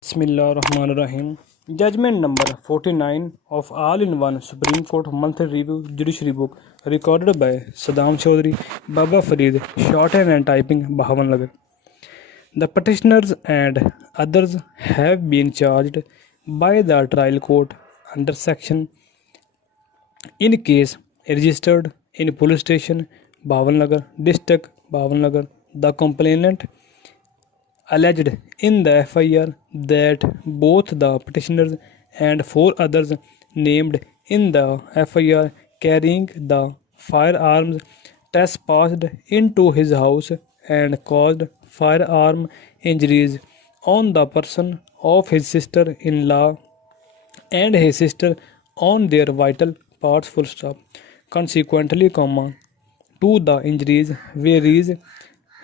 Bismillah Rahman Rahim. Judgment number 49 of All-in-One Supreme Court Monthly Review Judiciary Book, recorded by Saddam Chaudhary, Baba Farid, shorthand and typing Bahawanagar. The petitioners and others have been charged by the trial court under section in case registered in police station Bahawanagar, district Bahawanagar. The complainant alleged in the FIR that both the petitioners and four others named in the FIR carrying the firearms trespassed into his house and caused firearm injuries on the person of his sister-in-law and his sister on their vital parts full stop. Consequently, to the injuries Veries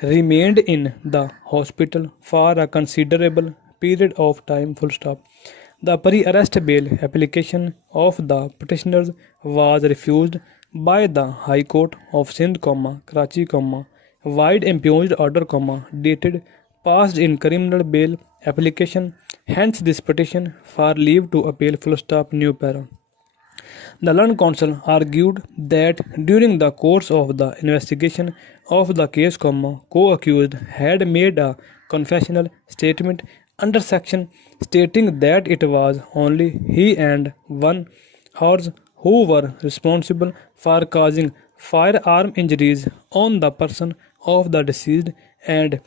remained in the hospital for a considerable period of time full stop. The pre-arrest bail application of the petitioners was refused by the High Court of Sindh, Karachi, wide impugned order, dated passed in criminal bail application. Hence this petition for leave to appeal full stop new para. The learned counsel argued that during the course of the investigation of the case, co-accused had made a confessional statement under section stating that it was only he and one horse who were responsible for causing firearm injuries on the person of the deceased and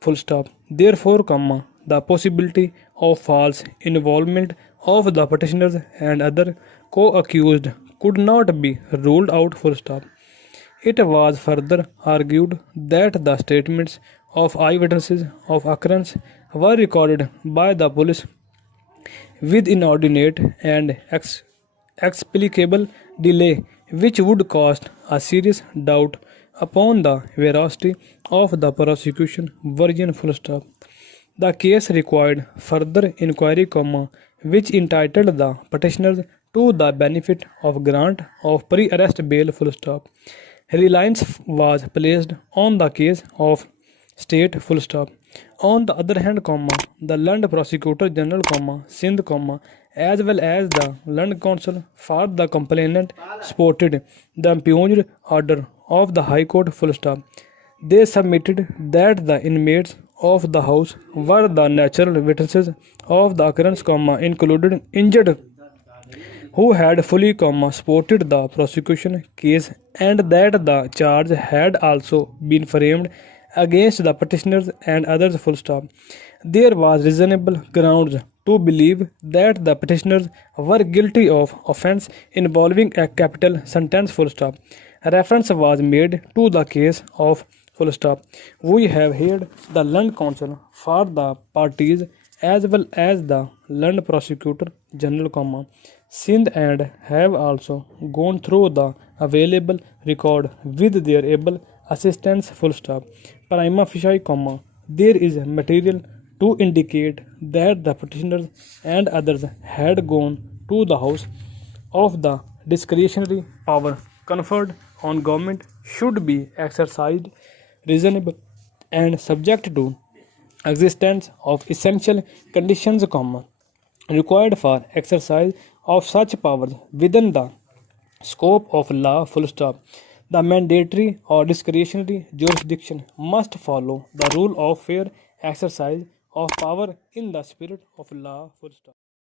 full stop. Therefore, the possibility of false involvement of the petitioners and other co-accused could not be ruled out full stop. It was further argued that the statements of eyewitnesses of occurrence were recorded by the police with inordinate and explicable delay, which would cast a serious doubt upon the veracity of the prosecution version full stop. The case required further inquiry, which entitled the petitioners to the benefit of grant of pre-arrest bail full stop. Reliance was placed on the case of state full stop. On the other hand, the learned prosecutor general, Sindh, as well as the learned counsel for the complainant supported the impugned order of the High Court full stop. They submitted that the inmates of the house were the natural witnesses of the occurrence, included injured who had fully, supported the prosecution case, and that the charge had also been framed against the petitioners and others full stop. There was reasonable grounds to believe that the petitioners were guilty of offence involving a capital sentence full stop. Reference was made to the case of full stop. We have heard the learned counsel for the parties as well as the learned prosecutor general, Sindh, and have also gone through the available record with their able assistance full stop. Prima facie, there is material to indicate that the petitioners and others had gone to the house of the discretionary power conferred on government should be exercised reasonable and subject to existence of essential conditions, required for exercise of such powers within the scope of law full stop. The mandatory or discretionary jurisdiction must follow the rule of fair exercise of power in the spirit of law full stop.